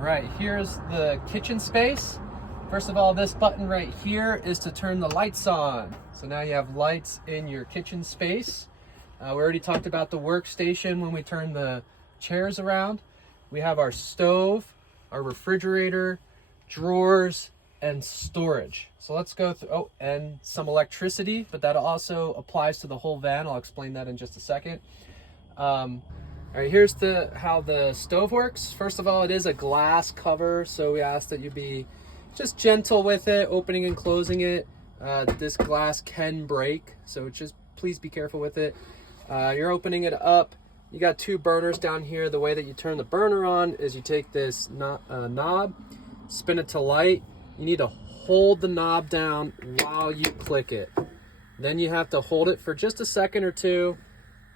right, here's the kitchen space. First of all, this button right here is to turn the lights on. So now you have lights in your kitchen space. We already talked about the workstation when we turn the chairs around. We have our stove, our refrigerator, drawers, and storage. So let's go through, oh, and some electricity, but that also applies to the whole van. I'll explain that in just a second. All right, here's how the stove works. First of all, it is a glass cover, so we ask that you be just gentle with it, opening and closing it. This glass can break, so just please be careful with it. You're opening it up. You got two burners down here. The way that you turn the burner on is you take this knob, spin it to light. You need to hold the knob down while you click it. Then you have to hold it for just a second or two,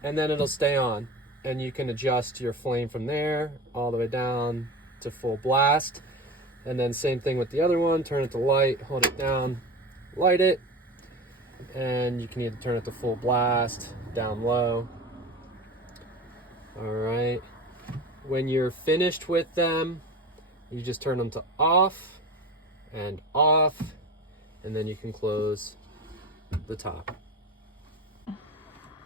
and then it'll stay on. And you can adjust your flame from there all the way down to full blast. And then same thing with the other one, turn it to light, hold it down, light it, and you can either turn it to full blast, down low. All right, when you're finished with them, you just turn them to off, and then you can close the top.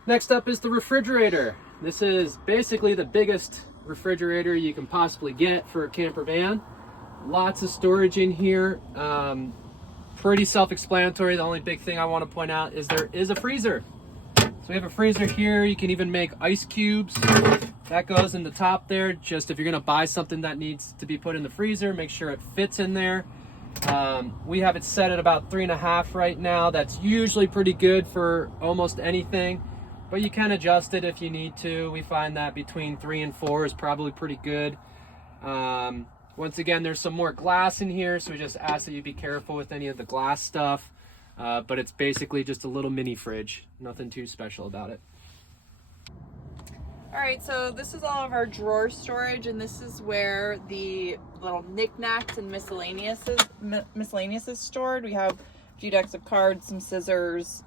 Next up is the refrigerator. This is basically the biggest refrigerator you can possibly get for a camper van. Lots of storage in here. Pretty self-explanatory. The only big thing I want to point out is there is a freezer. So we have a freezer here. You can even make ice cubes. That goes in the top there. Just if you're gonna buy something that needs to be put in the freezer, make sure it fits in there. We have it set at about 3.5 right now. That's usually pretty good for almost anything, but you can adjust it if you need to. We find that between 3 and 4 is probably pretty good. Once again, there's some more glass in here, so we just ask that you be careful with any of the glass stuff. But it's basically just a little mini fridge. Nothing too special about it. All right, so this is all of our drawer storage, and this is where the little knickknacks and miscellaneous is stored. We have a few decks of cards, some scissors,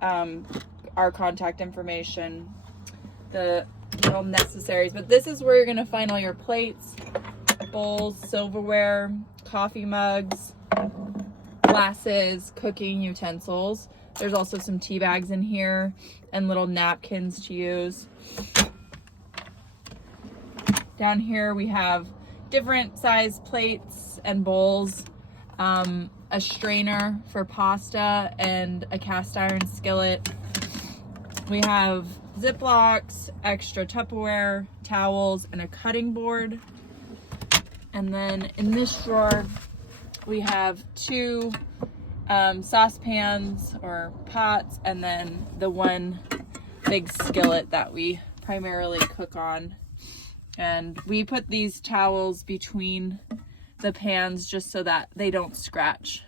our contact information, the little necessaries. But this is where you're gonna find all your plates, bowls, silverware, coffee mugs, glasses, cooking utensils. There's also some tea bags in here and little napkins to use. Down here we have different size plates and bowls, a strainer for pasta, and a cast iron skillet. We have Ziplocs, extra Tupperware, towels, and a cutting board. And then in this drawer, we have 2 saucepans or pots, and then the one big skillet that we primarily cook on. And we put these towels between the pans just so that they don't scratch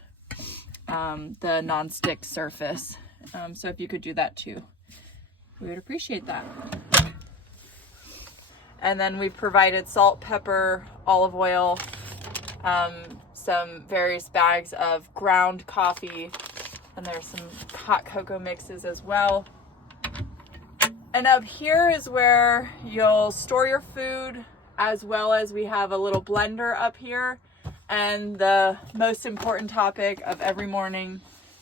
the non-stick surface. So if you could do that too, we would appreciate that. And then we've provided salt, pepper, olive oil, some various bags of ground coffee, and there's some hot cocoa mixes as well. And up here is where you'll store your food, as well as we have a little blender up here, and the most important topic of every morning,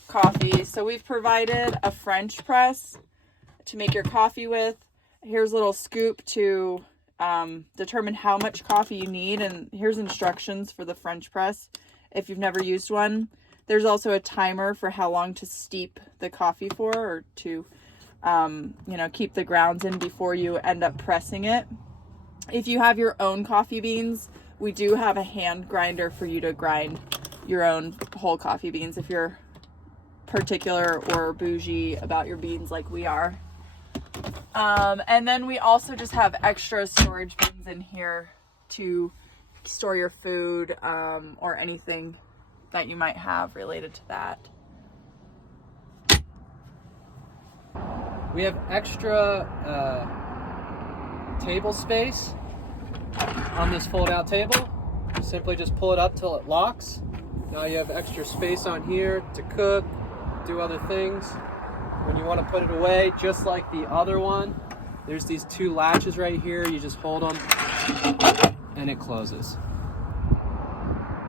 coffee. So we've provided a French press to make your coffee with. Here's a little scoop to determine how much coffee you need, and here's instructions for the French press if you've never used one. There's also a timer for how long to steep the coffee for, or to keep the grounds in before you end up pressing it. If you have your own coffee beans, we do have a hand grinder for you to grind your own whole coffee beans if you're particular or bougie about your beans like we are. And then we also just have extra storage bins in here to store your food, or anything that you might have related to that. We have extra table space on this fold-out table. Simply just pull it up till it locks. Now you have extra space on here to cook, do other things. When you want to put it away, just like the other one, there's these 2 latches right here. You just hold them and it closes.